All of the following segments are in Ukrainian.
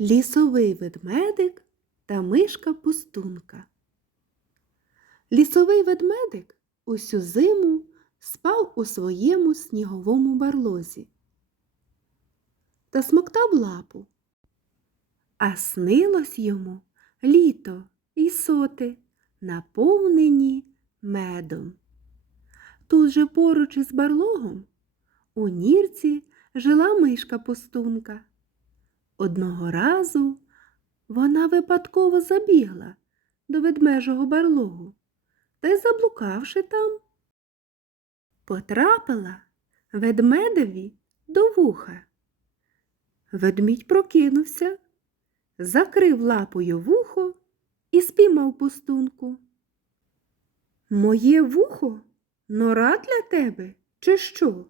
Лісовий ведмедик та мишка пустунка. Лісовий ведмедик усю зиму спав у своєму сніговому барлозі та смоктав лапу. А снилось йому літо і соти, наповнені медом. Тут же поруч із барлогом у нірці жила мишка пустунка. Одного разу вона випадково забігла до ведмежого барлогу та й, заблукавши там, потрапила ведмедеві до вуха. Ведмідь прокинувся, закрив лапою вухо і спіймав пустунку. Моє вухо нора для тебе, чи що?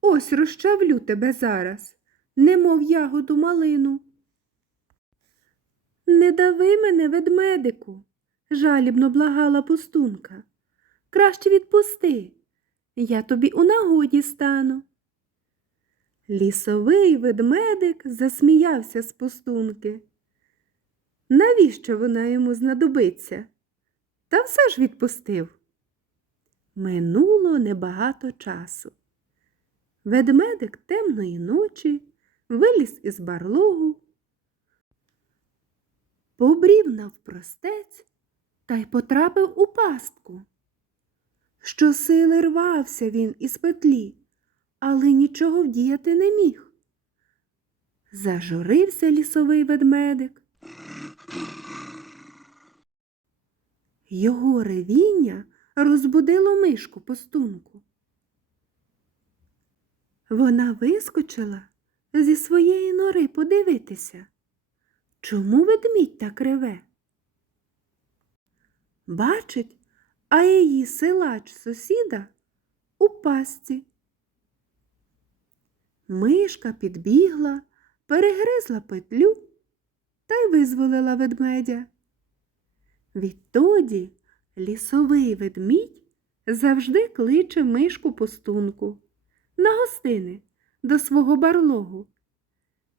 Ось розчавлю тебе зараз, немов ягоду малину. Не дави мене, ведмедику, жалібно благала пустунка. Краще відпусти, я тобі у нагоді стану. Лісовий ведмедик засміявся з пустунки. Навіщо вона йому знадобиться? Та все ж відпустив. Минуло небагато часу. Ведмедик темної ночі виліз із барлогу, побрів навпростець та й потрапив у пастку. Щосили рвався він із петлі, але нічого вдіяти не міг. Зажурився лісовий ведмедик. Його ревіння розбудило мишку пустунку. Вона вискочила зі своєї нори подивитися, чому ведмідь так реве. Бачить, а її силач сусіда у пастці. Мишка підбігла, перегризла петлю та й визволила ведмедя. Відтоді лісовий ведмідь завжди кличе мишку пустунку на гостини до свого барлогу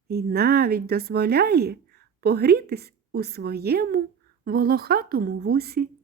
і навіть дозволяє погрітись у своєму волохатому вусі.